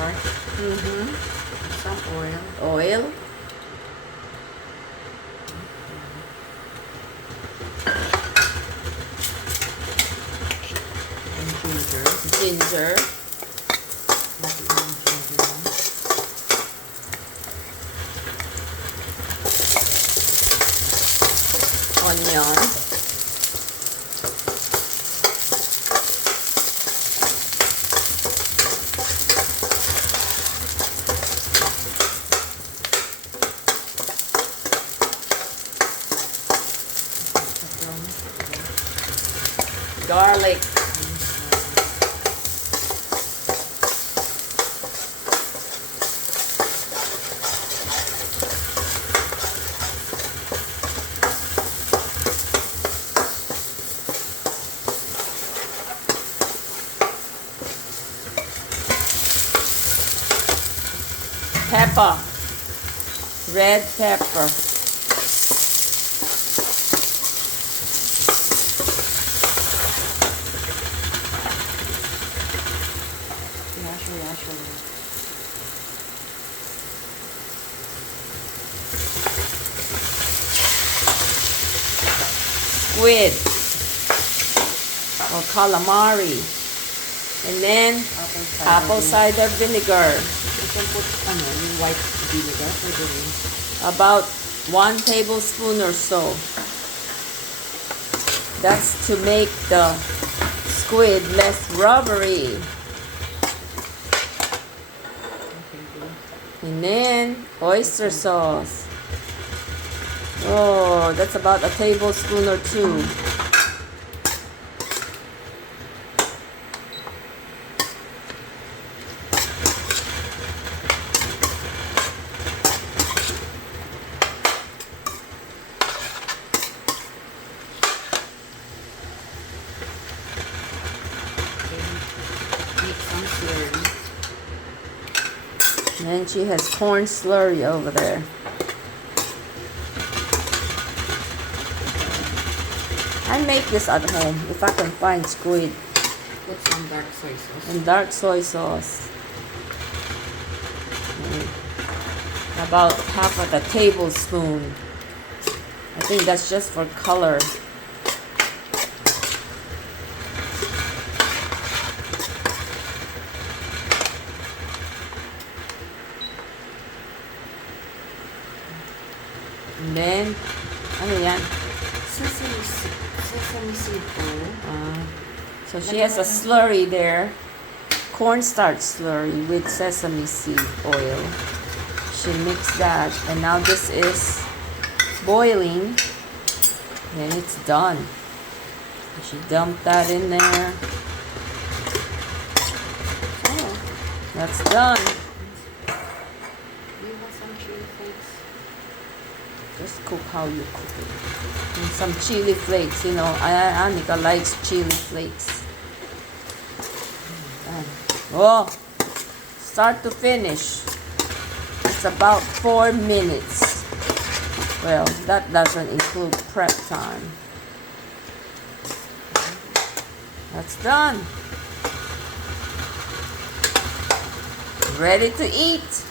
starch. Some oil. Oil. And ginger. Ginger. Onion. Garlic. Pepper. Red pepper. Squid or calamari, and then apple cider vinegar. You can put yung white vinegar for the rinse. About 1 tablespoon or so. That's to make the squid less rubbery. And then oyster sauce. Oh, that's about a tablespoon or 2. Make some slurry. And then she has corn slurry over there. I make this at home if I can find squid. Put some dark soy sauce. And dark soy sauce. About half of a tablespoon. I think that's just for color. And then, ano yan? Sesame seed oil. So she has a slurry there. Cornstarch slurry with sesame seed oil. She mixed that. And now this is boiling. And it's done. She dumped that in there. Oh, that's done. Do you want some chili flakes? Just cook how you cook it. And some chili flakes, you know. Annika likes chili flakes. Oh, start to finish. It's about 4 minutes. Well, that doesn't include prep time. That's done. Ready to eat.